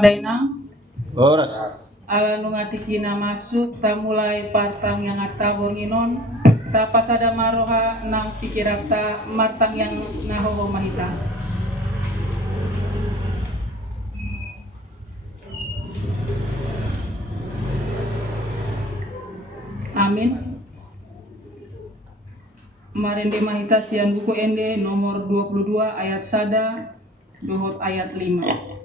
Daina Oras. ala nu ngatikina masuk ta mulai partang yang atabor nginon ta pasada maroha nang pikirata matang yang nahoho mahita. Amin. Marende mahita sian buku ende nomor 22 ayat sada dohot ayat 5.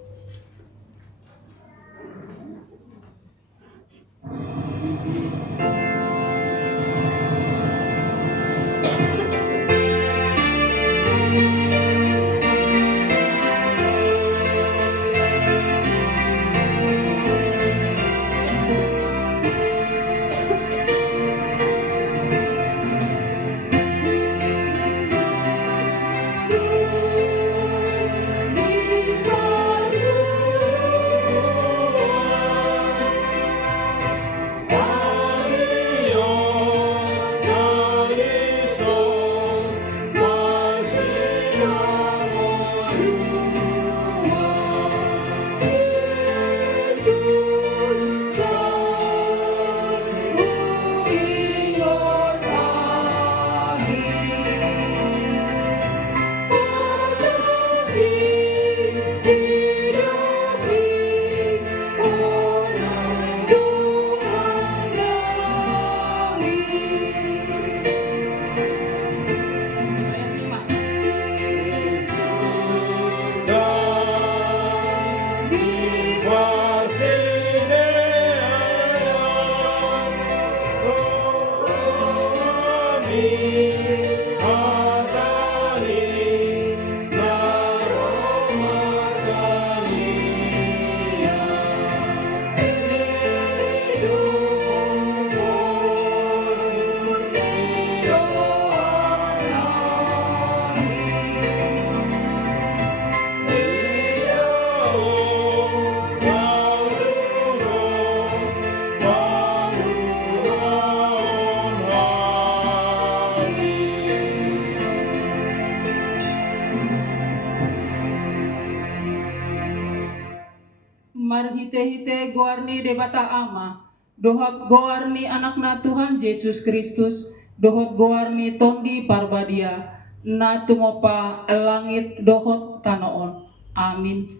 Marhite-hite goarni debata ama, dohot goarni anakna Tuhan Yesus Kristus, dohot goarni tondi parbadia, na tumopa langit dohot tanoon. Amin.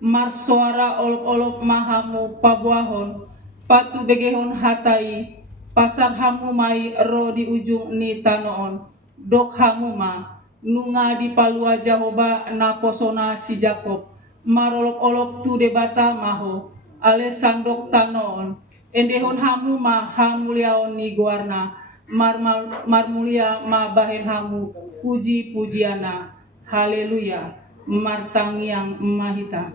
Mar suara olop-olop mahamu pabuahon, patu begehon hatai, pasar hamu mai ro di ujung ni tanoon, dok hamu ma, nunga di palua Jahoba na posona si Jakob, marolop-olop tu debata maho, ale sandok tanoon, endehon hamu ma hamuliaon ni guarna, mar mulia ma bahen hamu, puji-pujiana, haleluya, martang yang mahita.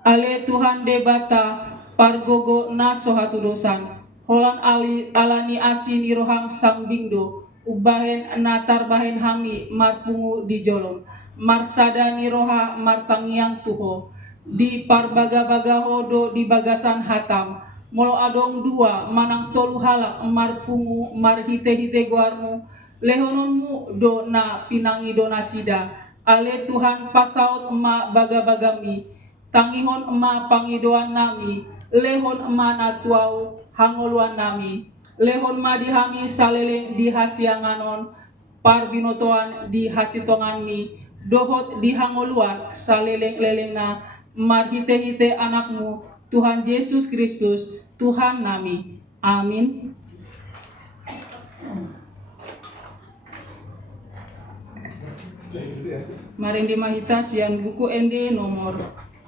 Ale Tuhan debata pargogo na sohatu dosan, holan alani asini roham sang bingdo, ubahen natar bahen hami marpungu di jolom, marsada ni roha martangiang tuho, di parbaga-baga hodo di bagasan hatam, molo adong dua manang tolu halak marpungu marhite-hite guarmu, lehononmu do na pinangi donasida, ale Tuhan pasaut ma baga-bagami, tangihon ema pangidoan nami, lehon ema natuau hangoluan nami, lehon ma dihami saleleng di hasianganon, parbinotoan di hasitongan mi, dohot di hangoluan saleleng-leleng na marhite-hite anakmu, Tuhan Yesus Kristus, Tuhan nami. Amin. Marindi mahita sian buku ende nomor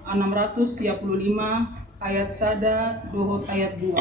635 ayat sada dohot ayat 2.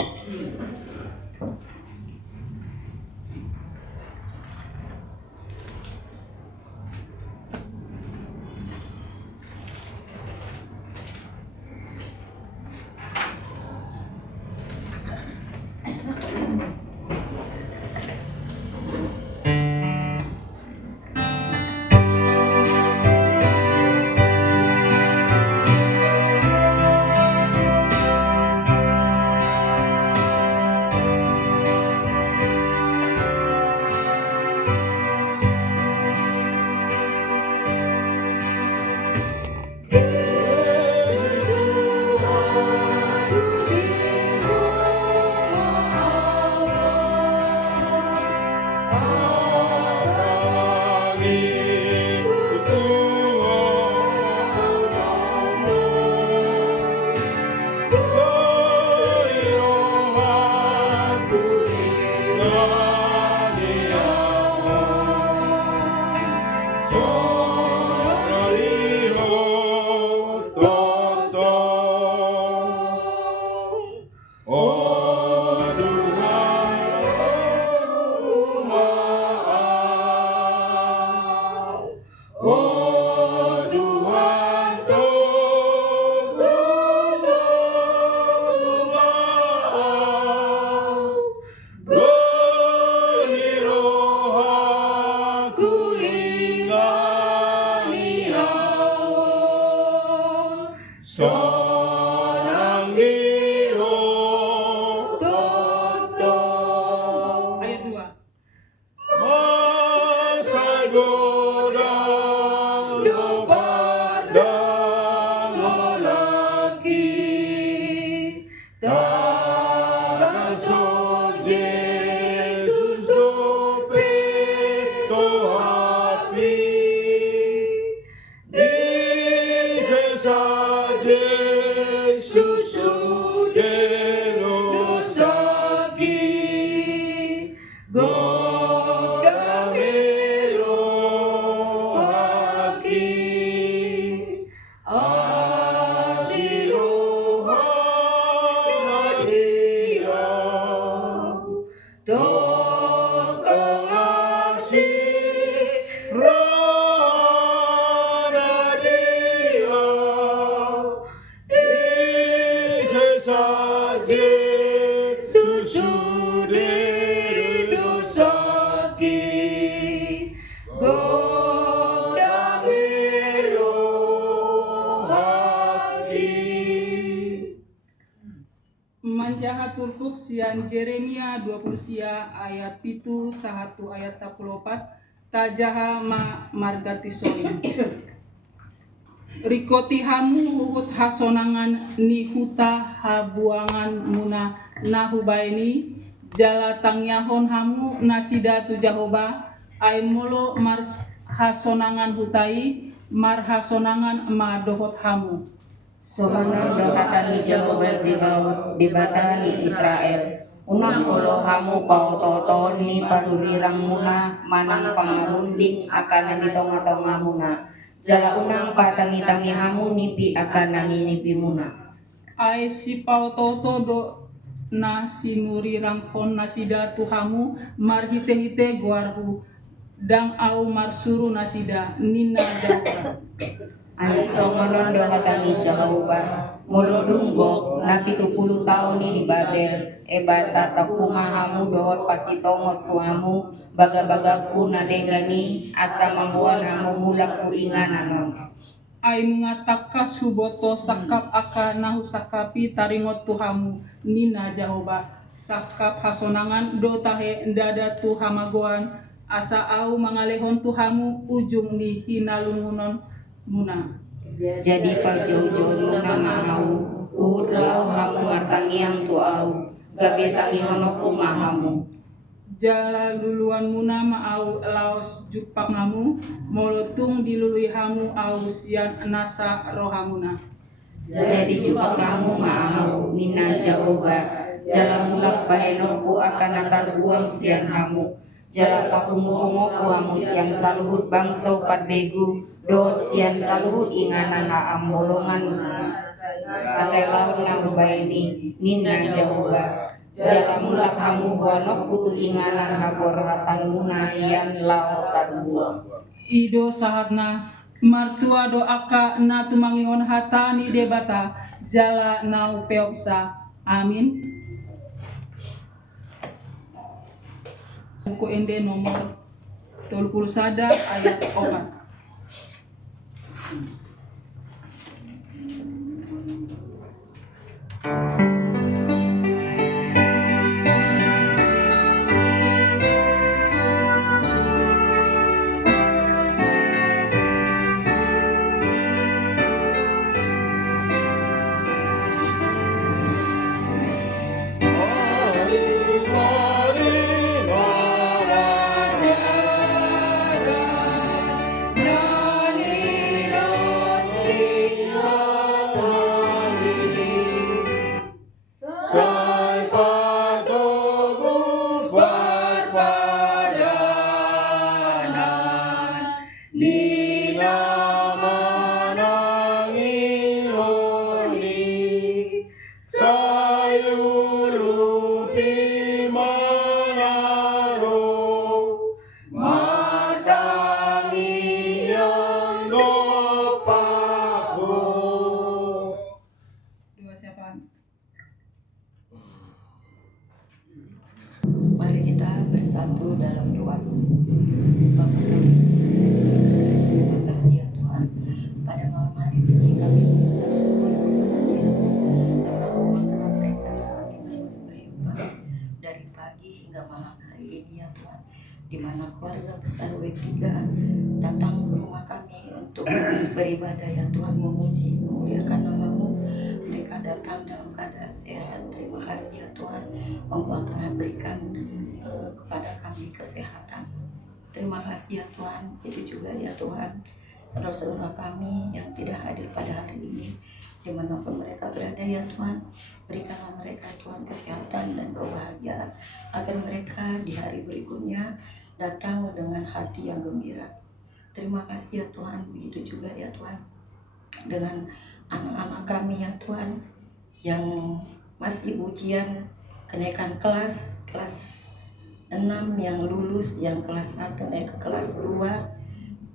Ayat 2. Manjaha turkuk sian Jeremia 20 sia ayat pitu 1 ayat 14 tajaha margati soing. Rikoti hamu huhut hasonangan ni huta habuangan muna nahubaini jala tangyahon hamu nasida tu Jahoba ay molo mars hasonangan hutai mar hasonangan ma dohot hamu. Sohana dohatani Jahoba Zebaot debatani Israel. Unang ulo hamu pautoton ni parurirang muna manang pangarunding akan di tonga-tonga muna. Jala unang patangi-tangi hamu nipi akan naninipi muna. Ay si pautoto do na sinurirang kon nasida tu hamu marhite-hite guarhu dang au marsuru nasida nina Jahoba. Ay somonon dohatani Jahoba muludunggok na 70 taon ni Babel ebata takuma hamu dohot pasitongot tu hamu baga-bagaku na dengani asa mambuan hamu mulak tu ingananon. Ay mengataka suboto sakap aka nahu sakapi taringot tu hamu nina Jahoba sakap hasonangan do tahe ndada tu hamagoan asa au mangalehon tu hamu ujung ni hinalungunon muna. Jadi pajauh-jauh nuna mahau uhud lau hamu martangiang tu au gabe tangihono kumahamu. Jala luluan muna maau laos jupak ngamu molotung dilului hamu au sian nasa rohamuna. Jadi juga kamu mahau nina Jahoba jala mulak bahenoku akan natar buang sian hamu jala pakungu-kungu hamu sian saluhut bangso padbegu do sian saluhut inganan na ambolongan aselaun na hubaini nina Jahoba jala mulak hamu buanok putu inganan habor hatan muna yan lao kadua. Ido sahatna martua do aka na tumangihon hatani debata jala nau peopsa. Amin. Buku ende nomor 31 ayat 4. Pinamanangiloni sayurupi manaro mardangi yang dopaho. Dua siapa? Mari kita bersatu dalam doa. Bapa kami, terima kasih ya Tuhan. Pada malam hari ini kami mengucap syukur kepada Tuhan karena Engkau telah berikan kami menerus kehidupan dari pagi hingga malam hari ini ya Tuhan, di mana keluarga besar W3 datang ke rumah kami untuk beribadah ya Tuhan, memuji, memuliakan nama-Mu. Mereka datang dalam keadaan sehat. Terima kasih ya Tuhan, Engkau telah berikan kepada kami kesehatan. Terima kasih ya Tuhan. Itu juga ya Tuhan, saudara-saudara kami yang tidak hadir pada hari ini, dimanapun mereka berada ya Tuhan, berikanlah mereka Tuhan kesehatan dan kebahagiaan, agar mereka di hari berikutnya datang dengan hati yang gembira. Terima kasih ya Tuhan. Begitu juga ya Tuhan dengan anak-anak kami ya Tuhan, yang masih ujian kenaikan kelas 6, yang lulus, yang kelas 1 naik ke kelas 2.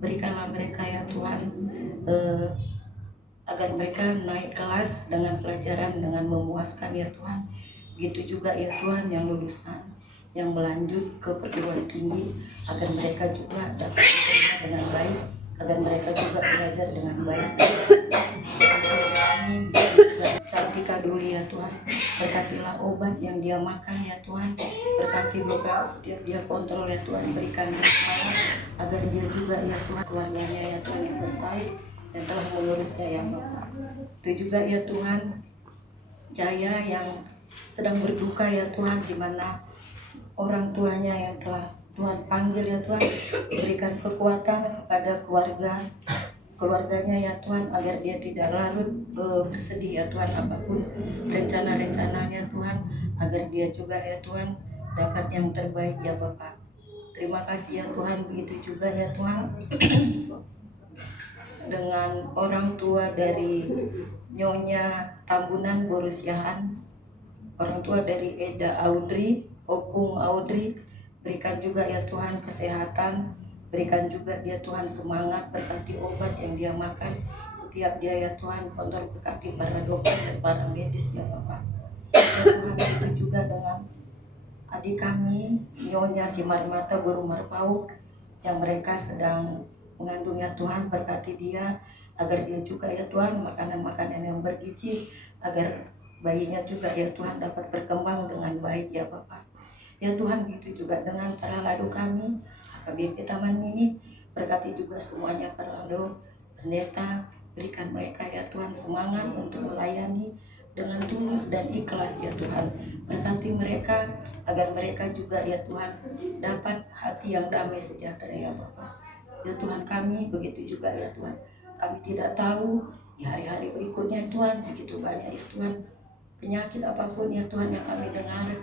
Berikanlah mereka ya Tuhan, agar mereka naik kelas dengan pelajaran dengan memuaskan ya Tuhan. Begitu juga ya Tuhan yang lulusan, yang melanjut ke perguruan tinggi, agar mereka juga dapat bekerja dengan baik, agar mereka juga belajar dengan baik. Kami Cantika dulu ya Tuhan, berkatilah obat yang dia makan ya Tuhan, berkati juga setiap dia kontrol ya Tuhan, berikan dia semangat agar dia juga ya Tuhan, keluarganya ya Tuhan yang sertai yang telah mengurusnya ya Bapak. Itu juga ya Tuhan Jaya yang sedang berduka ya Tuhan, di mana orang tuanya yang telah Tuhan panggil ya Tuhan, berikan kekuatan kepada keluarganya ya Tuhan, agar dia tidak larut bersedih ya Tuhan, apapun rencana-rencananya Tuhan, agar dia juga ya Tuhan dapat yang terbaik ya Bapak. Terima kasih ya Tuhan. Begitu juga ya Tuhan dengan orang tua dari Nyonya Tambunan Borusiahan, orang tua dari Eda Audrey, Opung Audrey, berikan juga ya Tuhan kesehatan, berikan juga dia Tuhan semangat, berkati obat yang dia makan setiap dia ya Tuhan, kontrol, berkati para dokter dan para medis ya Bapak. Ya Tuhan, itu juga dengan adik kami Nyonya Simarmata Guru Marpau, yang mereka sedang mengandung ya Tuhan, berkati dia agar dia juga ya Tuhan makanan-makanan yang bergizi, agar bayinya juga ya Tuhan dapat berkembang dengan baik ya Bapak. Ya Tuhan, begitu juga dengan para ladu kami AKBP Taman Mini, berkati juga semuanya para ladu pendeta, berikan mereka ya Tuhan semangat untuk melayani dengan tulus dan ikhlas ya Tuhan. Berkati mereka agar mereka juga ya Tuhan dapat hati yang damai sejahtera ya Bapak. Ya Tuhan, kami begitu juga ya Tuhan, kami tidak tahu di hari-hari berikutnya Tuhan, begitu banyak ya Tuhan penyakit apapun ya Tuhan yang kami dengar,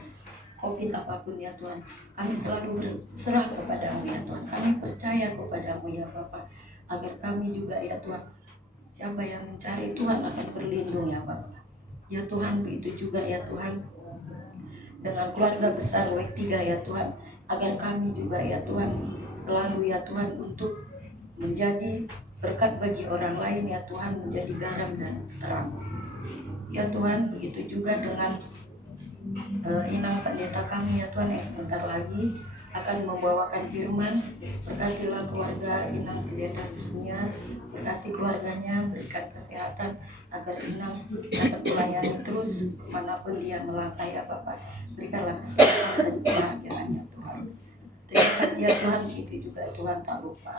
COVID apapun ya Tuhan, kami selalu berserah kepadamu ya Tuhan, kami percaya kepadamu ya Bapak, agar kami juga ya Tuhan, siapa yang mencari Tuhan akan berlindung ya Bapak. Ya Tuhan, begitu juga ya Tuhan dengan keluarga besar W3 ya Tuhan, agar kami juga ya Tuhan selalu ya Tuhan untuk menjadi berkat bagi orang lain ya Tuhan, menjadi garam dan terang ya Tuhan. Begitu juga dengan inang pendeta kami ya Tuhan, yang sebentar lagi akan membawakan firman. Berkatilah keluarga inang pendeta Yusnia, berkati keluarganya, berikan kesehatan agar inang dapat melayani terus manapun dia melangkah ya Bapak. Berikanlah kesehatan dan kebahagiaan ya Tuhan. Terima kasih ya Tuhan. Begitu juga Tuhan, tak lupa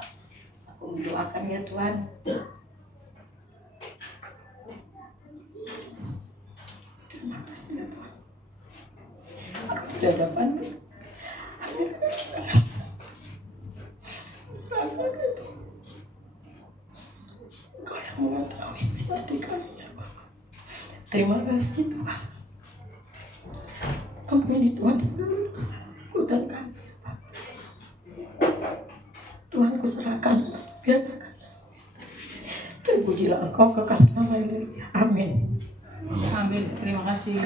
aku mendoakan ya Tuhan, terima kasih ya Tuhan, aku tidak dapat serahkan ya Tuhan, Engkau yang mengetahui isi hati kami ya Bapak. Terima kasih Tuhan, ampuni Tuhan seluruh dosaku dan kami ya Bapak. Tuhan, kuserahkan, biarkan Terpujilah Engkau kekal selamanya. Amin. Amin. Terima kasih.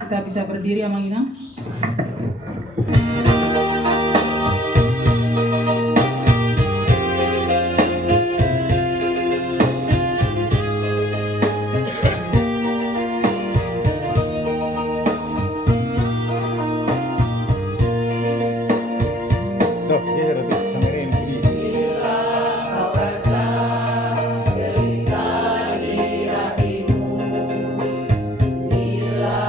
Kita bisa berdiri ya, Mang Inang. Stop, geser tuh, kamera ini budi. Kau rasa gelisah di hatimu, bila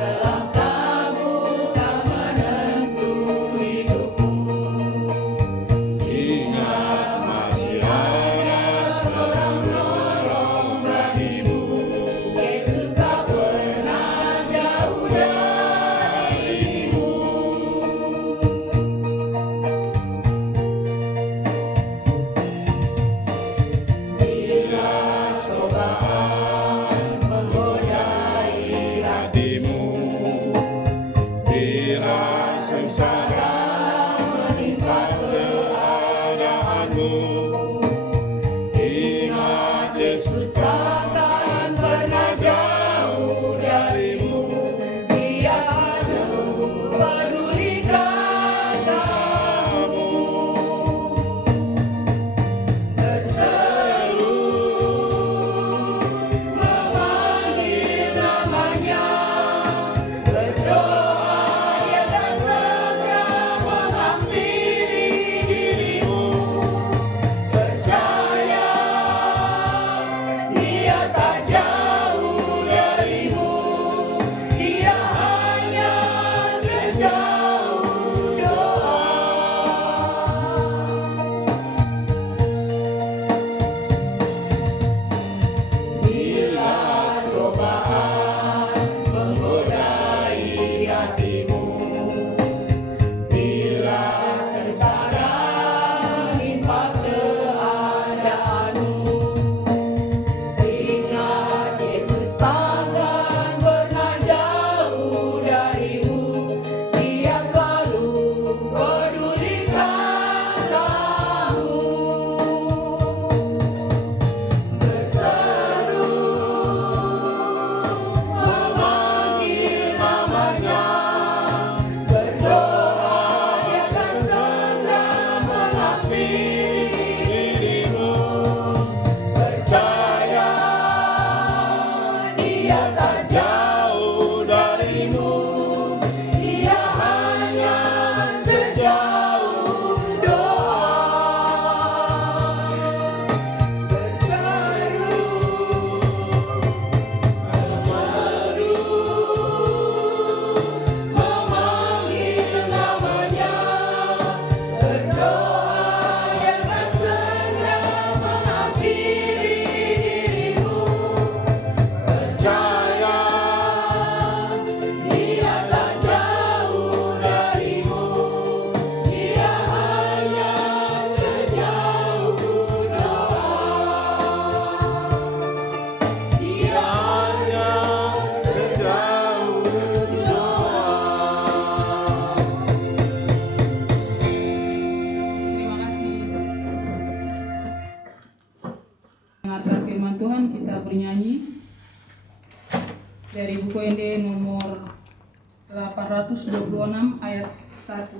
kelak kamu tak menentu hidupmu. Ingat masih ada seorang penolong bagimu. Yesus tak pernah jauh darimu. Bila cobaan menggodai Hatimu, bila sengsara menimpa keadaanmu, ingat Yesus takkan pernah jauh darimu. Dia selalu pedulikan kamu. Berseru memanggil namanya, berdoa dia akan segera menghampiri dirimu. Percaya dia tak jauh darimu, dia hanya sejauh doa. Bila cobaan menggodai hatimu, bila sengsara menimpa keadaanmu, ingat Yesus takkan pernah jauh darimu. Dia selalu pedulikan kamu. Berseru memanggil namanya, berdoa dia akan segera menghampiri dirimu. Percaya dia tak jauh darimu, dia hanya sejauh doa. Berseru memanggil namanya, berdoa dia akan segera menghampiri dirimu. Percaya dia tak jauh darimu, dia hanya sejauh doa. Dia hanya sejauh doa. Terima kasih. Dengarkan firman Tuhan, kita bernyanyi dari buku ND nomor 826 ayat 1.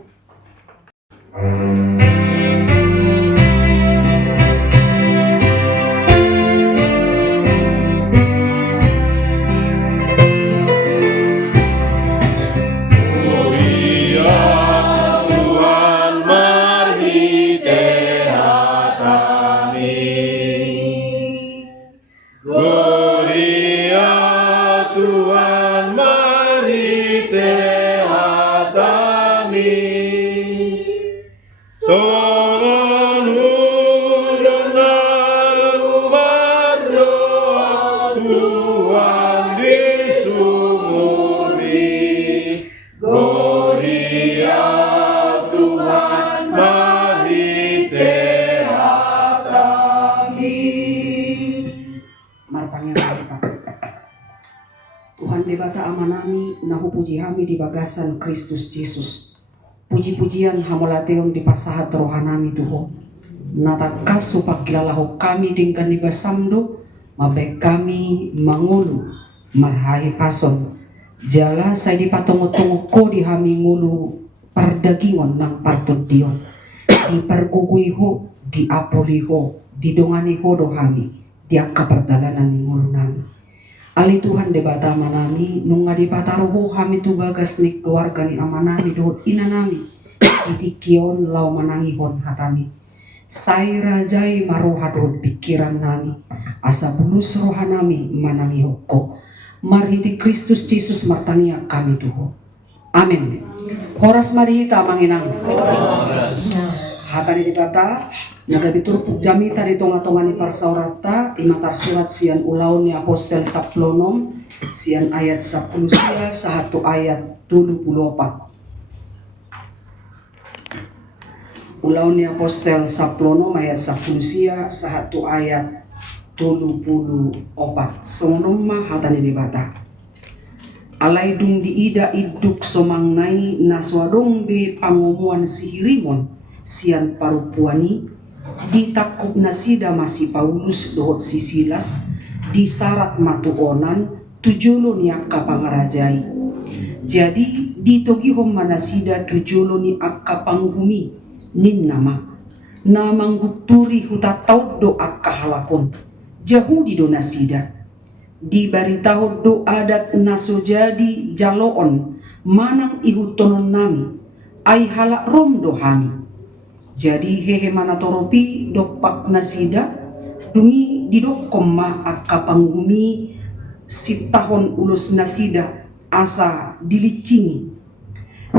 Oh iya Tuhan mari tehatami. Gloria Tuhan mari tehatami. Solon hudonaru berdoa Tuhan disumuri. Gloria Tuhan mari tehatami. Marpangen kita. Tuhan debata amanami nahu puji kami di bagasan Kristus Yesus. Puji puji-pujian hamolateon di pasahat rohanami Tuhan. Natakas supakilalaho kami dengan dibasamdo, mabek kami mangulu marhai pason. Jala saya dipatongo-tongo ko di hami ngulu perdagiwan ng partod diyon. Di perguguiho, di apoliho, di donganiho do hami, di akaperdalanan ni ngulu nami. Ali Tuhan debata manami, nung nga di pataruho hami tubagas ni keluarga ni amanami dohot ina nami, itikion lau manangihon hatami. Say rajay maroha dohot pikiran nami, asa bulus roha nami manangihok ko. Marhiti Kristus Jesus martania kami Tuhan. Amin. Horas marihita manginang. Hatani dibata, nagabitur jami tadi tonga-tonga ni parsaurata, imatar surat sian ulaun ni apostel saplonom, sian ayat 10 sia, satu ayat 24. Ulaun ni apostel saplonom ayat 10 sia, satu ayat 24. Sonom mah hatani dibata. Alay dung diida iduk somangnay naswadong be pangumuan sihirimon, sian parupuani, ditakuk nasida masih Paulus dohot si Silas, di syarat matuonan, tujulo ni akka pangarajai. Jadi ditogihom manasida tujulo ni akka panghumi, nin nama, namang guturi hutataud do akka halakon, Jahudi do nasida. Di baritahod do adat naso jadi jaloon, manang ihutonon nami, ay halak rom do hami. Jadi hehe manatoropi dokpak nasida dungi didokkom ma akka panghumi sitahon ulus nasida asa dilicingi.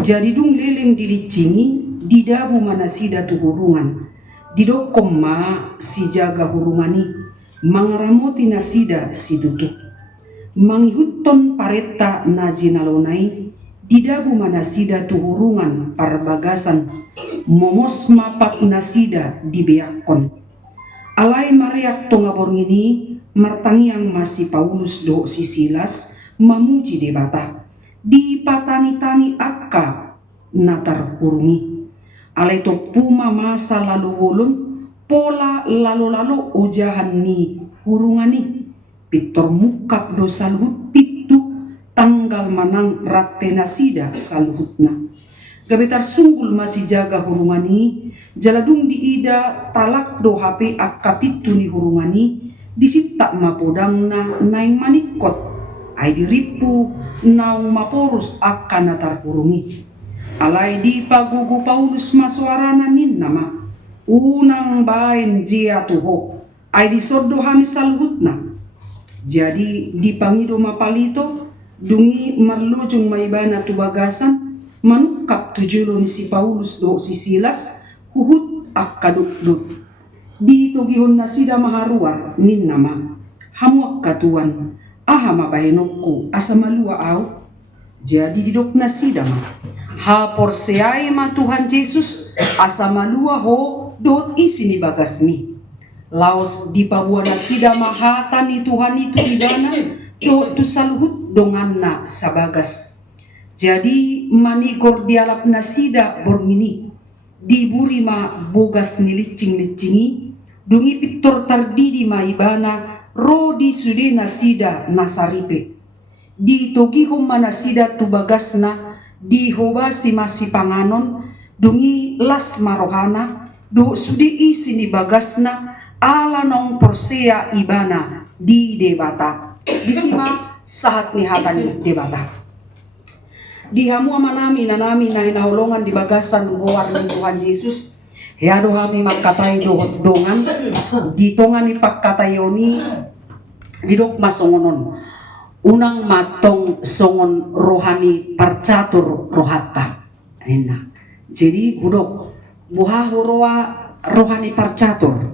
Jadi dung leleng dilicingi didabu manasida tu hurungan didokkom ma si jaga hurungani mangaramuti nasida si tutuk mangihutton pareta najinalonai didabu manasida tu hurungan parbagasan momos mapat nasida dibeakon. Alai mariak tongabor ini martangiang masih Paulus do si Silas mamuji debata di patangi-tangi akka natar hurungi. Alai to puma masa lalu wolun pola lalu-lalu ujahan ni hurungani pitor mukap do saluhut pitu tanggal manang rate nasida saluhutna. Gabetar sungkul masih jaga hurungani, jaladung diida talak do HP akapitu ni hurungani, disita mapodang na naing manikot, ay diripu naung maporus akan natar hurungi. Alay di pagugu Paulus masuarana nin nama, unang bain jia tuho, ay disordo hami salhutna. Jadi di pangido mapalito, dungi marlujung maibana tubagasan, manukap tujulo ni si Paulus do si Silas huhut akkaduk-duk di togihon nasida maharua nin nama hamuak katuan aha mabahenokku asa malua au. Jadi didok nasida ma ha porseai ma Tuhan Yesus asa malua ho dot isi ni bagasmi laos di pabua nasida mahata ni Tuhan itu idana do tu saluhut donganna sabagas. Jadi manigor dialap nasida borngini diburi ma bogas nilicing-licingi dungi pitor tardidi ma ibana rodi sude nasida nasaripe di togihom manasida tubagasna di hobasi masi panganon dungi las marohana do sude isi ni bagasna ala nong porsea ibana di debata bisima saat ni hatani debata. Di hamu amanami nanami na hinahulungan di bagasan buwan ng Tuhan Yesus. Yado hami magkatay dohot dongan. Ditongan ni pagkatayoni didok masongonon. Unang matong songon rohani parcatur rohata. Ayun. Jadi budok buha huroa rohani parcatur.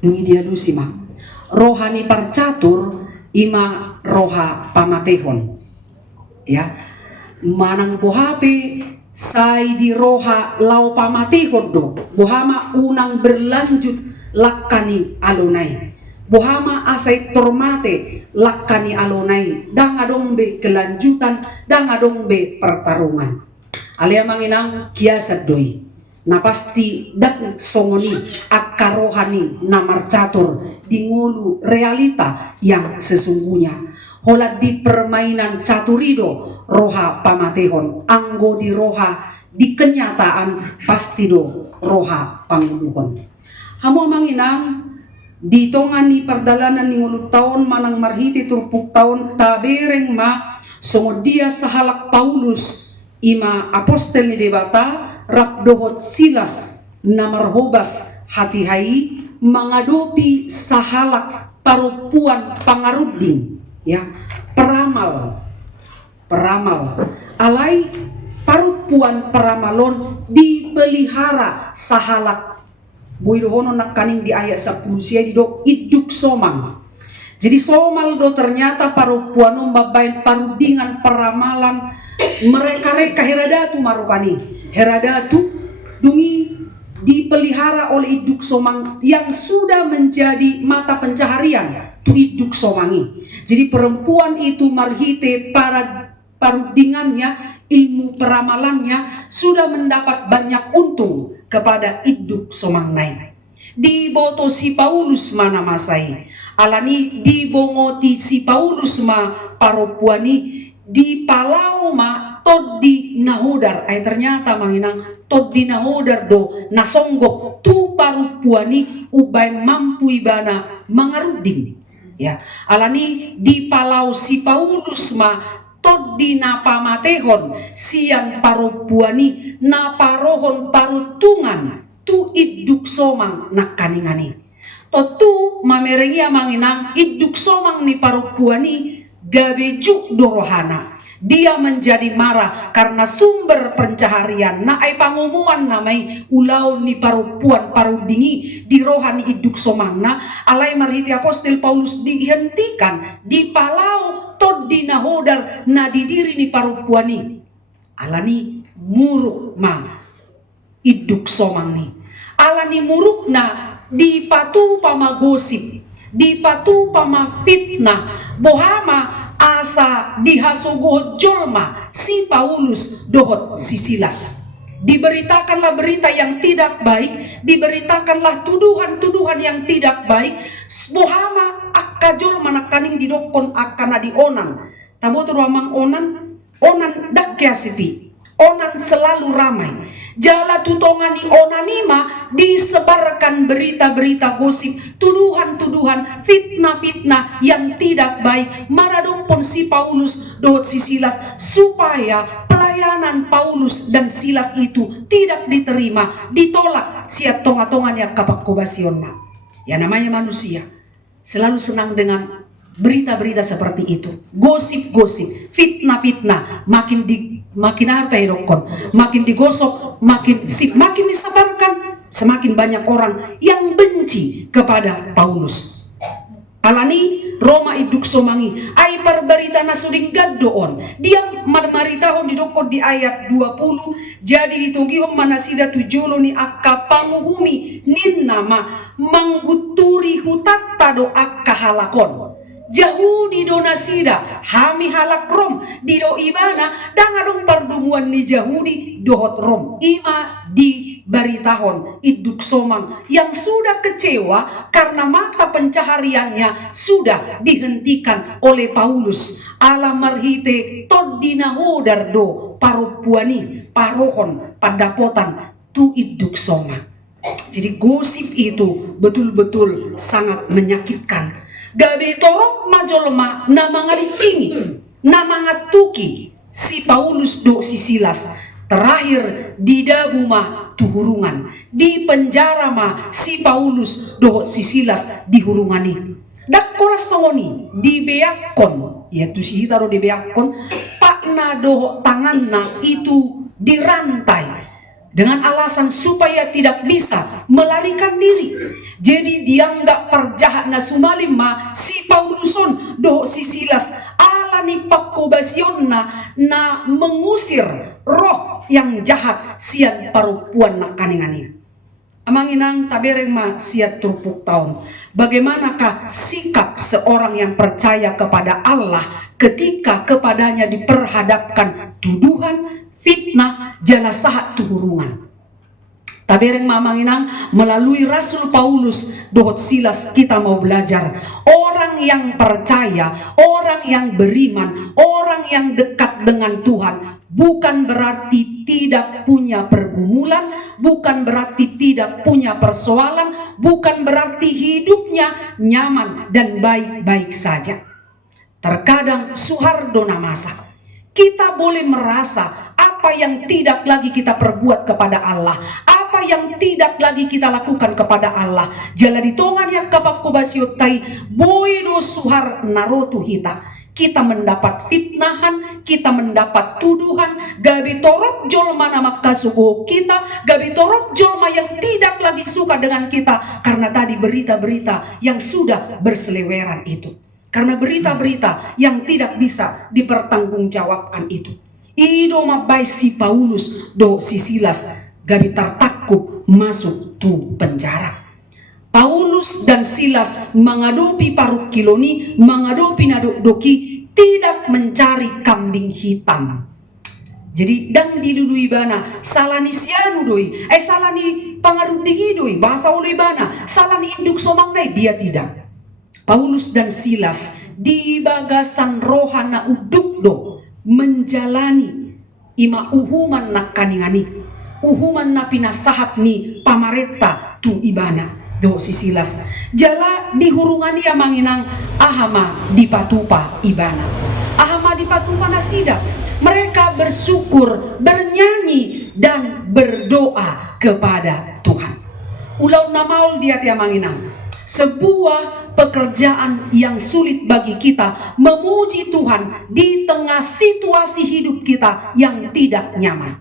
Nungi dia dusima. Rohani parcatur ima roha pamatehon. Ya. Manang bohape say di roha lau pamatihod do bohama unang berlanjut lakkani alonai bohama asay tormate lakkani alonai dangadong be kelanjutan dangadong be pertarungan Alia manginang kiasat doi. Na pasti dak songoni akka rohani na marcatur di ngulu realita yang sesungguhnya. Holat di permainan caturido roha pamatehon, anggo di roha di kenyataan pasti do roha panguluhon. Hamo manginang di tongani perdalanan ni ngulu tahun manang marhiti turpuk tahun tabereng ma songo dia sahalak Paulus ima apostel ni debata rap dohot Silas na marhobas hati hai mengadopi sahalak parupuan pangaruding ya peramal alai parupuan peramalon dipelihara sahalak buidohono nakaning di ayat 10 sia di do iduk somang. Jadi somal do ternyata parupuan babain parudingan peramalan mereka heradatu marupani. Heradatu dungi dipelihara oleh iduk somang yang sudah menjadi mata pencaharian tu iduk somangi. Jadi perempuan itu marhite para parudingannya, ilmu peramalannya sudah mendapat banyak untung kepada iduk somangnai. Di boto si Paulus mana masai alani di bongoti si Paulus ma paropuani di palau ma tod di nahodar ay ternyata manginang tod di nahodar do nasonggok tu parupuani ubay mampu ibana mangaruding ya alani di palau si Paulus ma tod di napamatehon sian parupuani naparohon parutungan tu iduk somang nakaningani. Totu mamerengia manginang iduk somang ni parupuani gabejuk dorohana. Dia menjadi marah karena sumber pencaharian na ay pangumuan namai ulaw ni parupuan parudingi di rohani iduk somangna alay marhiti apostel Paulus dihentikan di palau tod di nahodar na didiri ni parupuani alani muruk ma iduk somang ni alani muruk na di patu pamagosip, di patu pamafitnah, bohama asa dihasuguhot jolma si Paulus dohot si Silas. Diberitakanlah berita yang tidak baik, diberitakanlah tuduhan-tuduhan yang tidak baik, bohama akka jolma nakaning didokon akka di onan. Tabo teruamang onan dakyasiti, onan selalu ramai. Jala tutongani onanima disebarkan berita-berita gosip, tuduhan-tuduhan, fitnah-fitnah yang tidak baik. Maradopon si Paulus dohot si Silas supaya pelayanan Paulus dan Silas itu tidak diterima, ditolak siat tonga-tongannya kapakobasionna. Ya namanya manusia selalu senang dengan berita-berita seperti itu, gosip-gosip, fitnah-fitnah, makin harta edokon, makin digosok, makin disebarkan, semakin banyak orang yang benci kepada Paulus. Alani Roma iduk somangi, ay perberita nasuding gaddoon, dia marmaritahon didokon di ayat 20, jadi ditugihon manasida tujolo ni akka panguhumi nin nama mangguturi hutatta do akka halakon. Jahudi do nasida hami halak rom di do ibana dangadong pardumuan ni Jahudi dohot rom ima di baritahon iduk somang yang sudah kecewa karena mata pencahariannya sudah dihentikan oleh Paulus ala marhite toddina hodar do parupuani parohon padapotan tu iduk somang. Jadi gosip itu betul-betul sangat menyakitkan. Gabe torok majolma na mga licingi, na mga tuki si Paulus do si Silas. Terakhir di dabuma tuhurungan, di penjara ma si Paulus do si Silas dihurungani. Dakkolas songoni di beakon, yaitu si hitaro di beakon, pak na do tangan na itu dirantai dengan alasan supaya tidak bisa melarikan diri. Jadi dia nggak perjahat na sumalim ma si Pauluson do si Silas ala ni pakobasion na mengusir roh yang jahat sian parupuan na kaningani. Amanginang tabereng ma siat turpuk tahun. Bagaimanakah sikap seorang yang percaya kepada Allah ketika kepadanya diperhadapkan tuduhan, fitnah jala sahat tuhurungan. Tabereng mamanginang melalui Rasul Paulus dohot Silas kita mau belajar. Orang yang percaya, orang yang beriman, orang yang dekat dengan Tuhan bukan berarti tidak punya pergumulan, bukan berarti tidak punya persoalan, bukan berarti hidupnya nyaman dan baik-baik saja. Terkadang Suhardo Namasa, kita boleh merasa apa yang tidak lagi kita perbuat kepada Allah, apa yang tidak lagi kita lakukan kepada Allah. Jala ditongan yang kapakubasiutai boido suhar narotu hita. Kita mendapat fitnahan, kita mendapat tuduhan, gabi torok jolma nama kasugo kita, gabi torok jolma yang tidak lagi suka dengan kita karena tadi berita-berita yang sudah berseleweran itu. Karena berita-berita yang tidak bisa dipertanggungjawabkan itu. Ido mabai si Paulus do si Silas gabi tertakut masuk tu penjara. Paulus dan Silas menghadapi paruk kiloni, menghadapi nadok-doki, tidak mencari kambing hitam. Jadi dang dilului bana, salani sianu doi, salani pangaruh dingi doi, bahasa oleh bana, salani induk somangnai, dia tidak. Paulus dan Silas di bagasan rohana uduk do menjalani ima uhuman nak kaningani, uhuman na pinasahat ni pamareta tu ibana do si Silas. Jala dihurungani yang manginang ahama di patupa ibana, ahama di patupa nasida. Mereka bersyukur, bernyanyi dan berdoa kepada Tuhan. Ulau namaul dia tiang manginang sebuah pekerjaan yang sulit bagi kita memuji Tuhan di tengah situasi hidup kita yang tidak nyaman.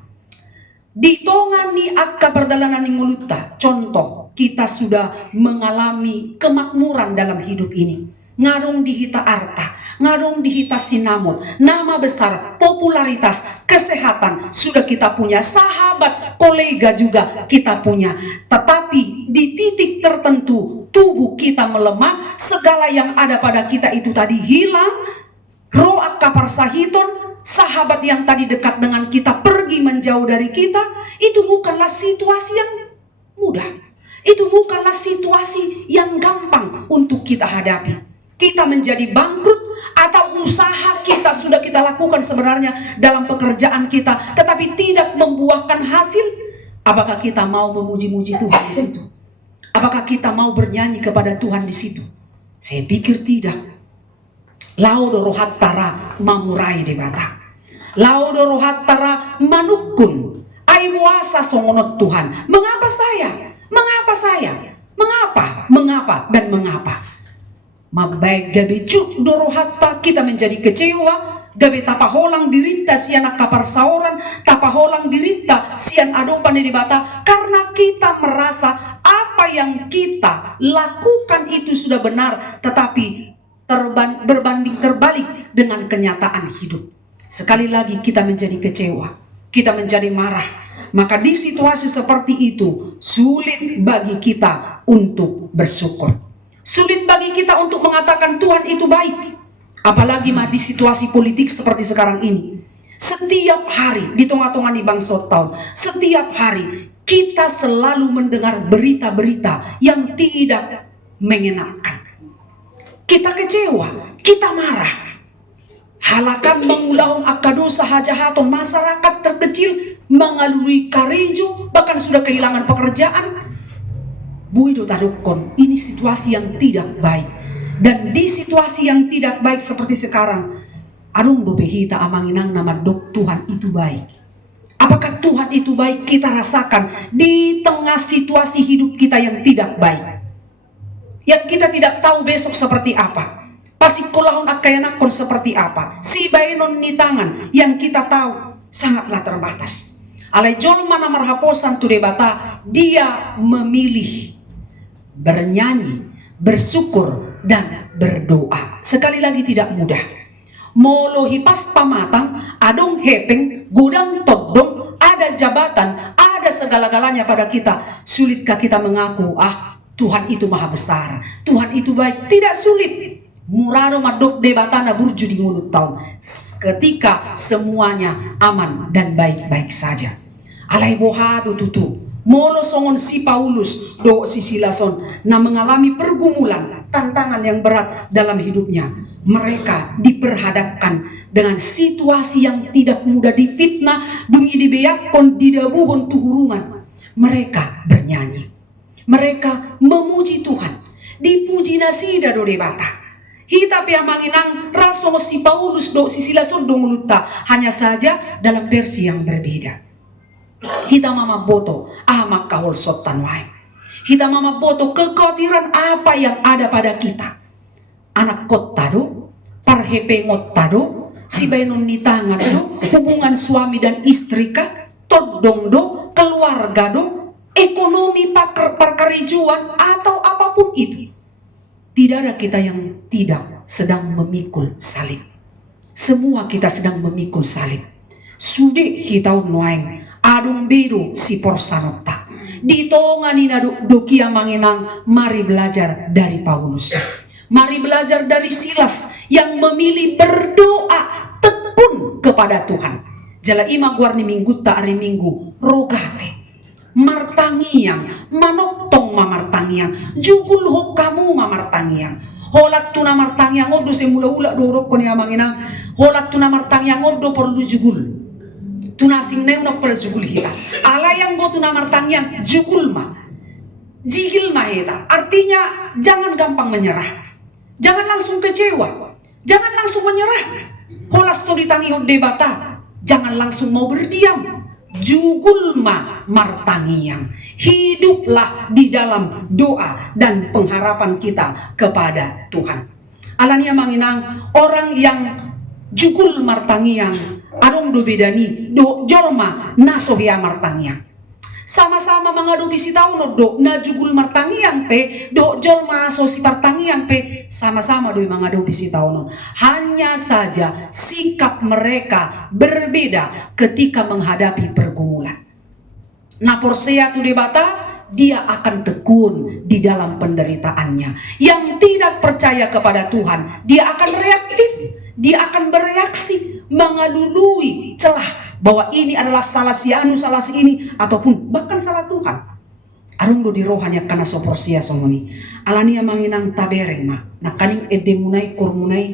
Di tongan ni akka perdalanan ni mulutta, contoh kita sudah mengalami kemakmuran dalam hidup ini. Ngadong dihita arta, ngadong dihita sinamot, nama besar, popularitas, kesehatan sudah kita punya, sahabat, kolega juga kita punya. Tetapi di titik tertentu tubuh kita melemah, segala yang ada pada kita itu tadi hilang, roh akapar sahiton, sahabat yang tadi dekat dengan kita pergi menjauh dari kita. Itu bukanlah situasi yang mudah, itu bukanlah situasi yang gampang untuk kita hadapi. Kita menjadi bangkrut atau usaha kita sudah kita lakukan sebenarnya dalam pekerjaan kita, tetapi tidak membuahkan hasil. Apakah kita mau memuji-muji Tuhan di situ? Apakah kita mau bernyanyi kepada Tuhan di situ? Saya pikir tidak. Laudo rohattara mamurai debata, laudo rohattara manukun, aimuasa songonot Tuhan. Mengapa saya? Mengapa saya? Mengapa? Mengapa dan mengapa? Mabaik gabe cuk dorohatta kita menjadi kecewa, gabe tapaholang dirita sian kapar sauran, tapaholang dirita sian adopan di bata, karena kita merasa apa yang kita lakukan itu sudah benar, tetapi berbanding terbalik dengan kenyataan hidup. Sekali lagi kita menjadi kecewa, kita menjadi marah. Maka di situasi seperti itu sulit bagi kita untuk bersyukur. Sulit bagi kita untuk mengatakan Tuhan itu baik. Apalagi di situasi politik seperti sekarang ini. Setiap hari di tengah-tengah di bangsa tahun, setiap hari kita selalu mendengar berita-berita yang tidak mengenakan. Kita kecewa, kita marah. Halakan mengulahun akado sahajahaton, masyarakat terkecil mengalami karejo, bahkan sudah kehilangan pekerjaan. Buido tadukon, ini situasi yang tidak baik. Dan di situasi yang tidak baik seperti sekarang, adung dobehita amanginang nama dok Tuhan itu baik. Apakah Tuhan itu baik? Kita rasakan di tengah situasi hidup kita yang tidak baik, yang kita tidak tahu besok seperti apa. Pasikolahon akayanakon seperti apa. Si baenon ni tangan yang kita tahu sangatlah terbatas. Alai jolma namar haposan tu debata, dia memilih bernyanyi, bersyukur dan berdoa. Sekali lagi tidak mudah. Molo hipas pamatang, adong hepeng, gudang todong, ada jabatan, ada segala-galanya pada kita. Sulitkah kita mengaku, Tuhan itu maha besar, Tuhan itu baik? Tidak sulit. Murado madok debatana burju di mulut tahun. ketika semuanya aman dan baik-baik saja. Alai bohado tutu molo songon si Paulus do si Silason na mengalami pergumulan, tantangan yang berat dalam hidupnya. Mereka diperhadapkan dengan situasi yang tidak mudah, difitnah, dungi dibeyakon, didabuhon tuhurungan. Mereka bernyanyi, mereka memuji Tuhan, dipuji nasida do debata. Hita pia manginang raso si Paulus do si Silason do nguluta, hanya saja dalam versi yang berbeda. Hita mama boto amak kahol sotan wae. Hita mama boto kekhawatiran apa yang ada pada kita. Anak kota do, parhepengot tado, si bainon ni tangan do, hubungan suami dan istri ka, todong do, keluarga do, ekonomi perkerijuan atau apapun itu. Tidak ada kita yang tidak sedang memikul salib. Semua kita sedang memikul salib. Sude hitau noeng, adung biru si porsanota. Ditongani na dokia manginang, mari belajar dari Paulus. Mari belajar dari Silas yang memilih berdoa tekun kepada Tuhan. Jala ima guarni minggu ta hari minggu rogate. Martangiang, manoktong mamartangiang, jugul ho kamu mamartangiang. Holat tuna martangiang odo semula-ula dorok ko niya manginang. Holat tuna martangiang odo perlu jugul. Tuna sing neunok perlu jugul hita. Alayang go tuna martangiang jugul ma. Jigil ma hita. Artinya jangan gampang menyerah. Jangan langsung kecewa. Jangan langsung menyerah. Holas to ditangi ho debata. Jangan langsung mau berdiam. Jugul ma martangiang. Hiduplah di dalam doa dan pengharapan kita kepada Tuhan. Alania manginang orang yang jugul martangiang arung do bedani do jolma nasohia martangiang. Sama-sama menghadapi si tahun do na jugul martangiang pe do jolma nasosi martangiang pe sama-sama do menghadapi si tahun. Hanya saja sikap mereka berbeda ketika menghadapi pergumulan. Nah Porsea tu debata, dia akan tekun di dalam penderitaannya. Yang tidak percaya kepada Tuhan, dia akan reaktif, dia akan bereaksi, mengalului celah bahwa ini adalah salah si anu, salah si ini, ataupun bahkan salah Tuhan. Arung do di rohanya karena so Porsea somoni. Alania manginang tabereng ma, nah kaning edemunai kormunai,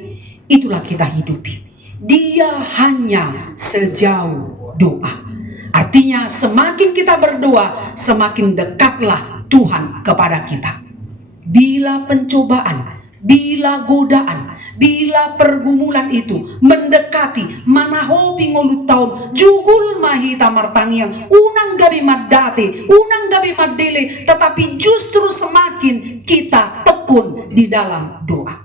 itulah kita hidupi. Dia hanya sejauh doa. Artinya semakin kita berdoa, semakin dekatlah Tuhan kepada kita. Bila pencobaan, bila godaan, bila pergumulan itu mendekati, manahopi ngolut tahun, jugul mahita martangiang, unang gabi madate, unang gabi madele, tetapi justru semakin kita tekun di dalam doa.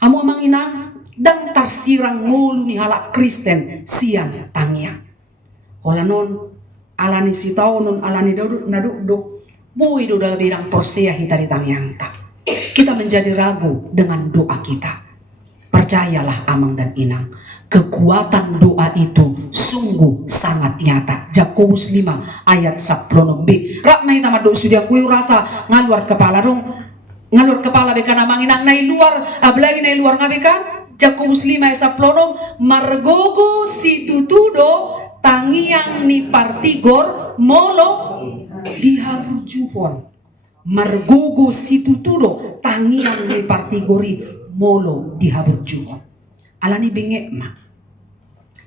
Hamu manginang, dan tarsirang ngolu ni halak Kristen siang tangiang. Olanon alani si non alani doduk naduk boy do dalam birang Porsea hita di tangiang ta. Kita menjadi ragu dengan doa kita. Percayalah amang dan inang, kekuatan doa itu sungguh sangat nyata. Jakobus 5 ayat 10b. Rak mai tama do sudia kuwi rasa ngaluar kepala dong. Ngalur kepala bekan amang inang nai luar, ablay nai luar ngabekan. Jakobus 5 ayat 10 margogo si tutudo tangiang ni partigor molo dihabujuhon. Margogo situ tudo tangiang ni partigori molo dihabujuhon. Alani bengek ma.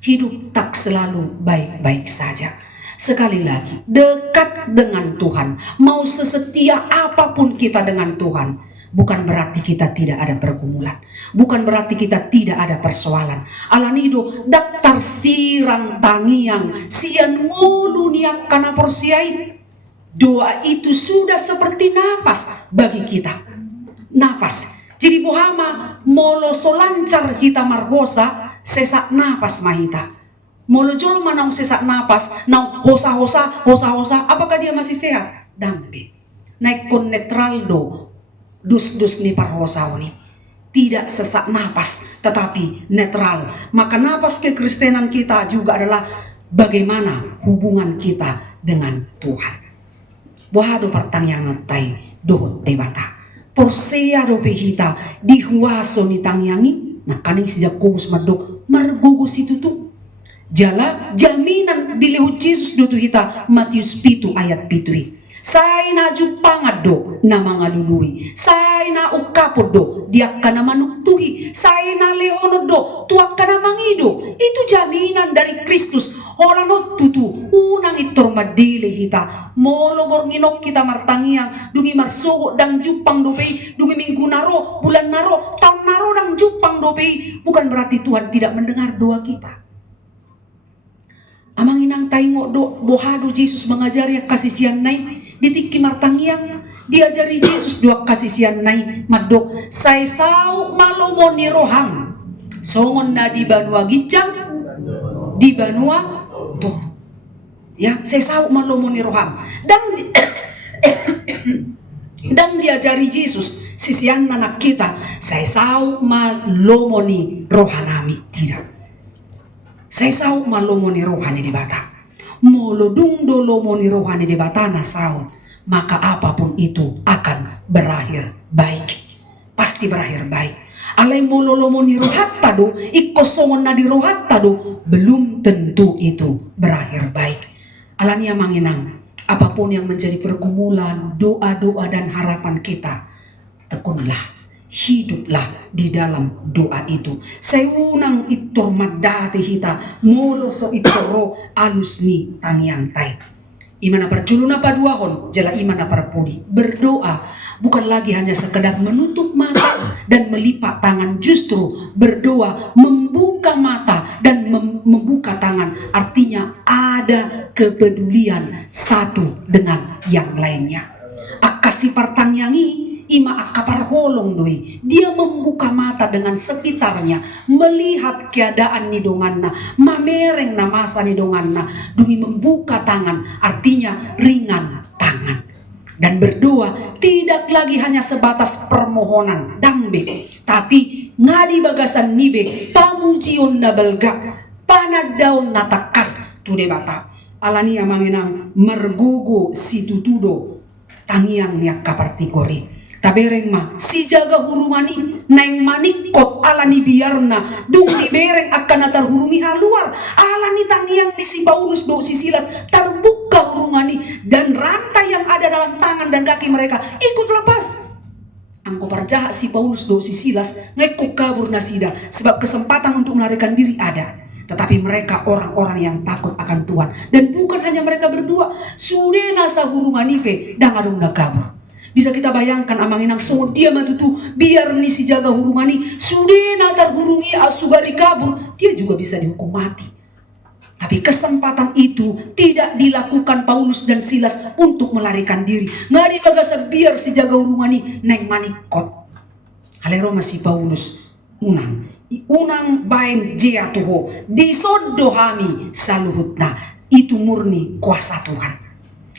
Hidup tak selalu baik-baik saja. Sekali lagi, dekat dengan Tuhan. Mau sesetia apapun kita dengan Tuhan, bukan berarti kita tidak ada pergumulan. Bukan berarti kita tidak ada persoalan. Alanido daftar sirang tangiang sian mulu niak kana porsiai. Doa itu sudah seperti nafas bagi kita. Nafas. Jadi bohama molo solancar hita marhosa sesak nafas mahita. Molo jol manang sesak nafas nang hosa. Apakah dia masih sehat? Dampe. Naik kon netral do. Dus ni parhosa ni tidak sesak napas tetapi netral. Maka napas kekristenan kita juga adalah bagaimana hubungan kita dengan Tuhan. Wahado pertanyaan tai dohot debata. Porsea do behita dihuaso ni tangyangi. Nah kaning sejak kus madok margogo situ tu. Jala jaminan dilihut Jesus do tu hita Matius 7 ayat 7. Say na jupangad do na mga lului. Say na ukapod do diak ka na manuktuhi. Say na leonod do tuak ka na mangido. Itu jaminan dari Kristus. Holanot tutu unang itor madili hita. Molobor nginok kita martangiang. Dungi marsugo dang jupang dopei. Dungi minggu naro, bulan naro, tahun naro dang jupang dopei. Bukan berarti Tuhan tidak mendengar doa kita. Amang inang taingo do bohado Jesus mengajari kasih sian nai. Ditiki martangiang diajari Jesus dua kasih sian nai madok say sau malomo ni rohang songon na di banua gicang di banua tuh ya say sau malomo ni rohang dan diajari Jesus sisian anak kita say sau malomo ni rohanami tidak say sau malomo ni rohani di bata molodung dolomo ni rohani di batana saud, maka apapun itu akan berakhir baik. Pasti berakhir baik. Alai mololomo ni rohat tado, ikosongon na di rohat tado, belum tentu itu berakhir baik. Alania manginang, apapun yang menjadi pergumulan, doa-doa dan harapan kita, tekunlah. Hiduplah di dalam doa itu. Sewunang itor madati hita molo so itoro alus ni tangiang tai. Imana perjuluna paduahon jala imana parpudi. Berdoa bukan lagi hanya sekedar menutup mata dan melipat tangan, justru berdoa membuka mata dan membuka tangan. Artinya ada kepedulian satu dengan yang lainnya. Akasi partangyangi ima akapar holong doi. Dia membuka mata dengan sekitarnya, melihat keadaan ni donganna, mamereng na masa ni donganna, dumi membuka tangan, artinya ringan tangan. Dan berdoa tidak lagi hanya sebatas permohonan dambe, tapi ngadi bagasan nibe pamujion na belga panadaon na takas tude bata. Alani amanginang mergugo si tutudo tangiang niak kapartikori. Tabereng ma si jaga hurumani naing manikot alani biarna dung dibereng akan tarhurungi haluar alani tangiang ni si Paulus do si Silas terbuka hurumani dan rantai yang ada dalam tangan dan kaki mereka ikut lepas. Angko perjahat si Paulus do si Silas ngekuk kabur nasida sebab kesempatan untuk melarikan diri ada. Tetapi mereka orang-orang yang takut akan Tuhan. Dan bukan hanya mereka berdua, sudah nasa hurumanipe dangadung na kabur. Bisa kita bayangkan amanginang songo dia matutu biar ni si jaga hurumani sudah natar hurungi asugari kabur, dia juga bisa dihukum mati. Tapi kesempatan itu tidak dilakukan Paulus dan Silas untuk melarikan diri. Ngari bagasa biar si jaga hurumani neng manikot. Halero masih Paulus unang bain jia tuho disodohami saluhutna, itu murni kuasa Tuhan.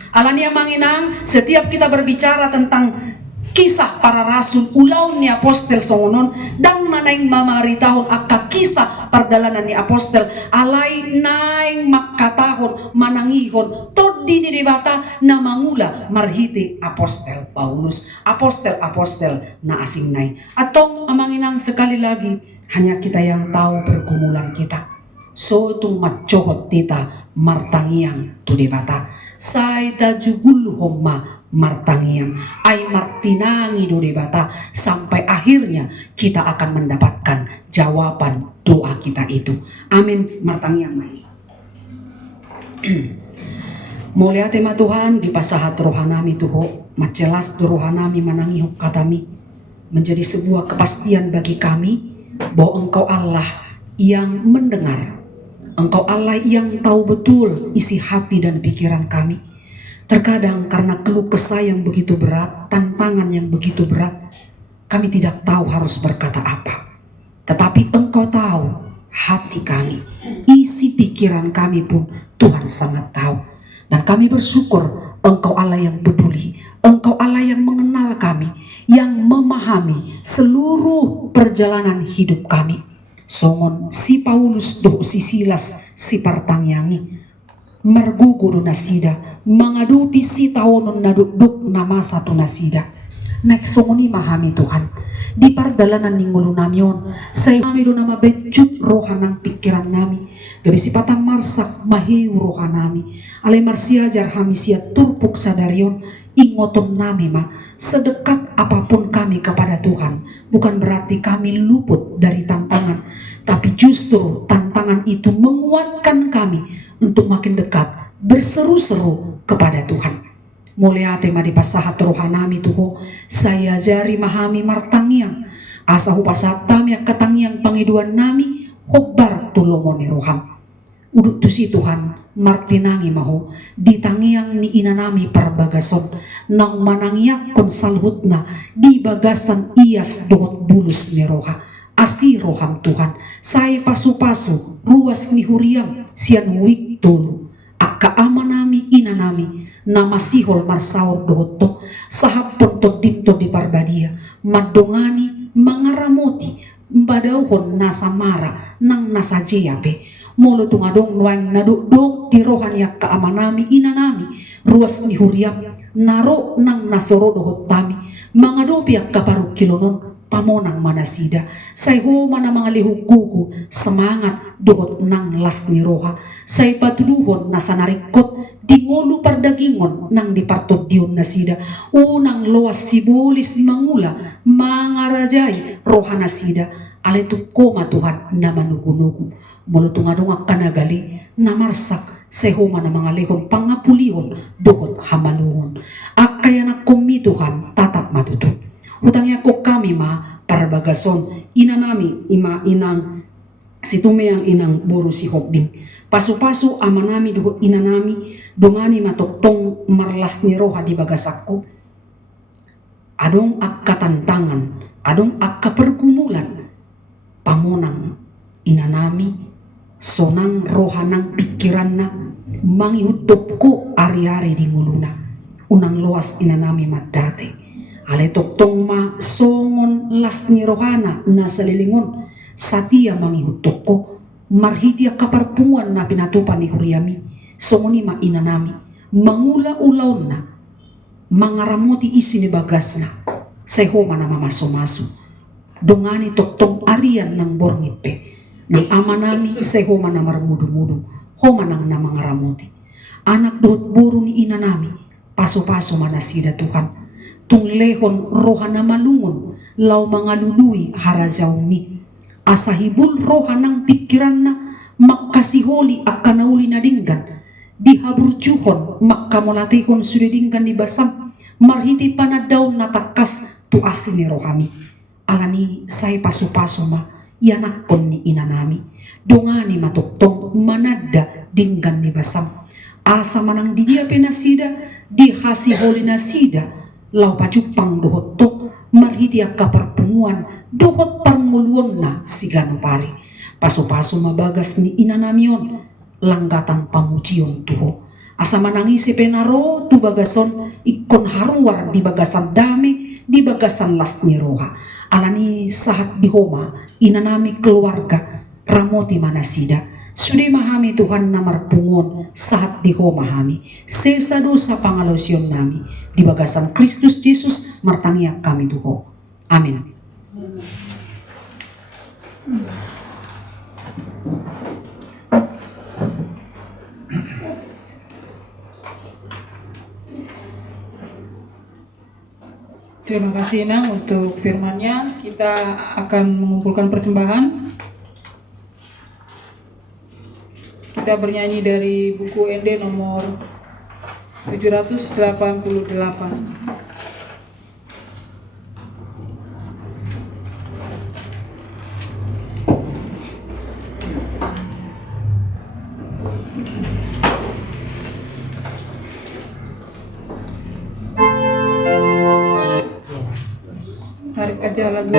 Alania manginang, setiap kita berbicara tentang kisah para rasul ulaun ni apostel songonon dang nanaing mamaritahon akka kisah perdalanan ni apostel alai naing makatahon manangihon todi ni debata na mangula marhiti apostel Paulus apostel na asing nai. Atau amanginang sekali lagi hanya kita yang tahu pergumulan kita. So tung macohot tita martangiang tu debata. Say dajugul homma martangiang ay martinangi do debata sampai akhirnya kita akan mendapatkan jawaban doa kita itu. Amin martangiang mai. Mulia tema Tuhan di pasahat rohanami tuho macelas do rohanami manangihuk katami menjadi sebuah kepastian bagi kami bahwa Engkau Allah yang mendengar. Engkau Allah yang tahu betul isi hati dan pikiran kami. Terkadang karena keluh kesah yang begitu berat, tantangan yang begitu berat, kami tidak tahu harus berkata apa. Tetapi Engkau tahu hati kami, isi pikiran kami pun Tuhan sangat tahu. Dan kami bersyukur Engkau Allah yang peduli, Engkau Allah yang mengenal kami, yang memahami seluruh perjalanan hidup kami. Songon si Paulus do si Silas si partangyangi mergugur nasida mengadupi si tawonon naduk na masa tu nasida naik songoni mahami Tuhan di pardalanan ning mulu namion saya kami do nama becut rohanang pikiran nami gabi sipatan marsak mahiu rohanami alai marsiajar hami sia turpuk sadarion ingoton nami ma sedekat apapun kami kepada Tuhan bukan berarti kami luput dari tantangan tapi justru tantangan itu menguatkan kami untuk makin dekat berseru-seru kepada Tuhan. Mulia tema di pasahat rohanami tuho saya jari mahami martangiang asahu pasatami katangiang pangiduan nami hobar tulomoni roham uduk tusi Tuhan martinangi maho ditangiang ni inanami perbagason nang manangiak kon salhutna di bagasan ias dohot bulus ni roha asi roham Tuhan saya pasu-pasu ruas ni huriam sian wik tulu akka amanami inanami nama sihol marsaur dohoto sahapon to dipto di parbadia madongani mangaramoti mbadauhon nasa mara nang nasa jeape molo tungadong nuang naduk di rohan yak kaamanami inanami ruas ni huriam naro nang nasoro dohot tami mangadopi yak kaparu kilonon pamonang manasida sayho mana mga lihugugu semangat dohot nang las ni roha say patuduhon nasa narikot di ngolu pardagingon nang dipartod diyon nasida unang loas sibulis mangula mangarajay roha nasida aletu koma Tuhan na manugunugu mulutong adong kanagali na marsak sehoma na mga lehon pangapulihon dohot hamaluhon akaya na kumi Tuhan tatap matuto utangnya ko kami ma parabagason inanami ima inang situmeang inang boru si hobding pasu-pasu amanami dohot inanami dongani matoktong marlas ni roha di bagasakko adong akka tantangan adong akka pergumulan pamonang inanami sonang roha nang pikiran na mangihutop ko ari-ari di nguluna unang luas inanami madate ale toktong ma songon las ni rohana na salilingon satia mangihutop ko marhitia kaparpungan na pinatupan ni huriami songoni ma inanami mangula ulaon na mangaramoti isi ni bagas na sehoma na mamaso-maso dongani toktong arian ng borngipe ng amanami sehoma na marmudu-mudu homa nang na mangaramoti anak dohot buru ni inanami paso-paso manasida Tuhan tung lehon roha na malungon lau mangalului harajaumi asahibul roha ng pikiran na makasiholi akanauli na dinggan dihaburjuhon makkamolatihon sudedingkan di basam marhiti panadaw natakas tu asini rohami alani say pasu-paso ma yanakon ni inanami dongani matoktong manada dinggan ni basam asa manang di dia penasida di hasiholi nasida lau pacupang dohot to marhiti akaparpunguan dohot parnguluon na sigano pari pasu-paso mabagas ni inanamion langgatan pamucion tuho asa manangisi penaro tu bagason ikon haruar di bagasan dami di bagasan las ni roha alani sahat di homa inanami keluarga ramoti manasida sudi mahami Tuhan namar pungon sahat di homa hami sesa dosa pangalosyon nami di bagasan Kristus Yesus martangiak kami tuho amin. Terima kasih Nang untuk firman-Nya. Kita akan mengumpulkan persembahan. Kita bernyanyi dari buku ND nomor 788. Tarik aja lagu.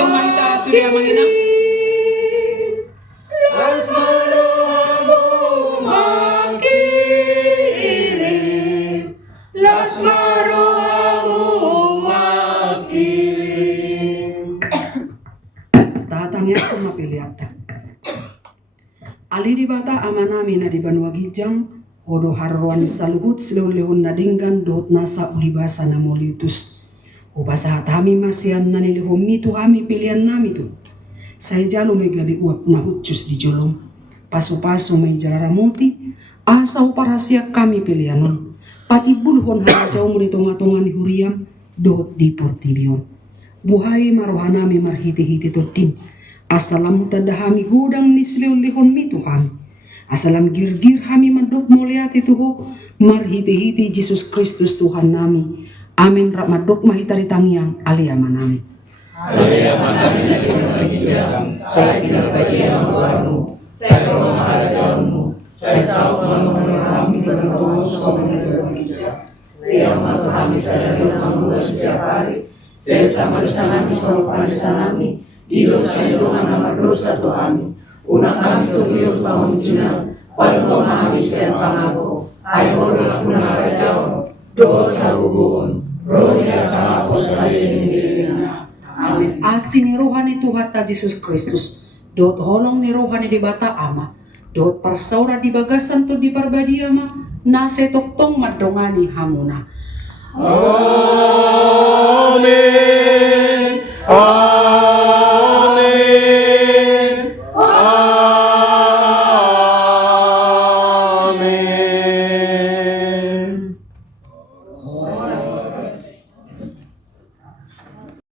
Ujung mahita surya mahina. Lasmarohamu makirim, Lasmarohamu makirim. Tatangnya aku mapiliata. Ali di bata amanami na di banua gijang, hodo harwan saluhut silulihun na dinggan dot nasa ulibasa na moliutus. Ubasa hatami masian na nilihom mitu hami pilihan nami tu. Saya jalo may gabi uap na hutsus di jolong. Paso-paso may jararamuti, asaw para siya kami pilihanon. Pati bulhon harajaw mo nito nga tongan huriyam, dot di portibion. Buhay marohanami marhiti-hiti to tim. Asalam tadahami gudang nislihon mito hami. Asalam girgir hami madok moliati tuho, marhiti-hiti Jesus Kristus Tuhan nami. Amin ramadok mahitari tangyang aliyaman nami. Saya pinagbadia ang buwanmu, sa kamahalajamu, sa isaw manunahami di bawah sa mga gija. Iyang matuhami sa darin ang buwan siya pari, sa sama dosanami sa upalisanami, dilo sa ilungan na mardosa to amin. Unang kami tuyot pamamujunan, palmo na kami siya pangako, ay holo na punang rajaw, doon kaguguon, ronya sa hapos sa ilindirin na. Amin. Asin ni rohani Tuhan ta Jesus Kristus. Dot holong ni rohani di bata ama. Dot parsaura di bagasan to di parbadi ama. Nase toktong madongani hamuna. Amen.